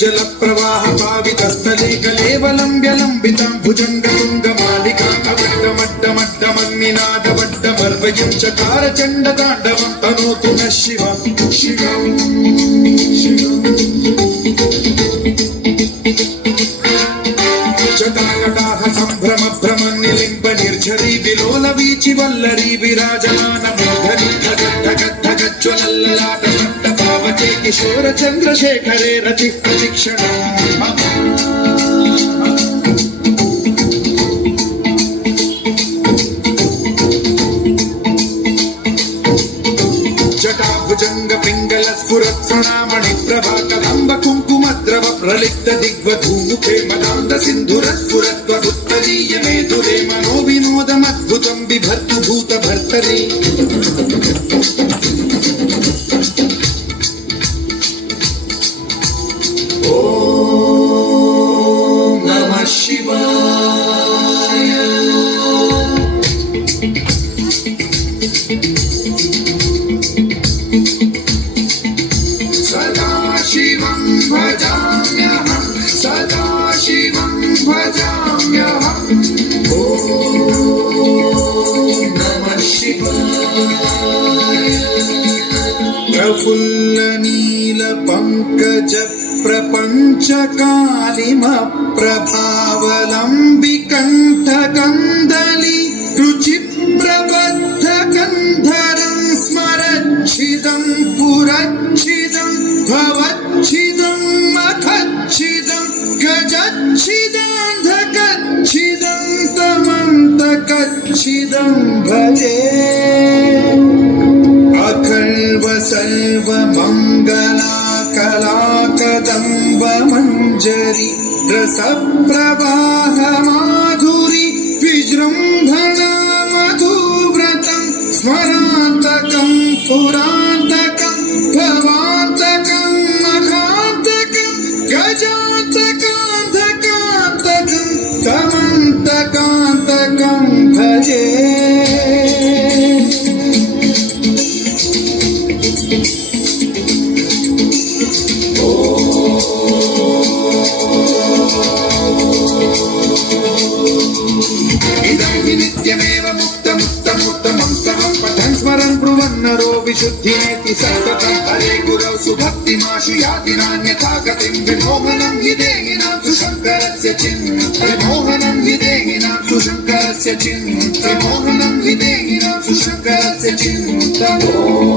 जल प्रवाह पावितस्थले कलेवलम्ब्यलम्बितां भुजङ्गतुङ्गमालिकां अवड्डमड्डमड्डमन्निनादवड्डमर्वयं चकार चण्डताण्डवं तनोतु नः शिवं शिवं जटाकटाह सम्भ्रम भ्रमन्निलिम्ब निर्झरी विलोल वीचि वल्लरी विराजमान मूर्धनि धगद्धगद्धगज्ज्वलल्ललाट पावके किशोर चंद्रशेखरे रति प्रशिक्षणम् जटाभुजंग पिंगल स्फुरत् स्वनामणि प्रभा कदम्ब कुंकुमद्रव प्रलिप्त दिग्वधूमुखे मदान्त सिन्धुर स्फुरत् वदुत्तरीय मेधुरे मनो विनोदमद्भुतं बिभर्तु भूत भर्तरे शिवाय सदा शिवं भजाम्यहं सदा शिवं भजाम्यहं ॐ नमः शिवाय प्रफुल्ल नील पंकज प्रपंच कालिम प्रभावलम्बिकण्ठकन्दली रुचिप्रबद्ध गन्धरं स्मरच्छिदं पुरच्छिदं भवच्छिदं मखच्छिदं गजच्छिदान्धकच्छिदं तमन्तकच्छिदं भजे अखर्व सर्व मंगला कलाकदम्ब मंजरी रसप्रवाह माधुरी विजृम्भणा मधुव्रतं स्मरान्तकं पुरान्तकं भवान्तकं मखान्तकं गजान्तकान्तकान्तकं तमन्तकान्तकं भजे नित्यमेव मुक्तमुत्तमुत्तमं स्तवं पठन् स्मरन् ब्रुवन्नरो विशुद्धिमेति सततं हरे गुरौ सुभक्तिमाशु याति नान्यथा गतिं विमोहनं हि देहिनां सुशङ्करस्य विमोहनं हि देहिनां सुशङ्करस्य विमोहनं हि देहिनां सुशङ्करस्य चिन्तनम्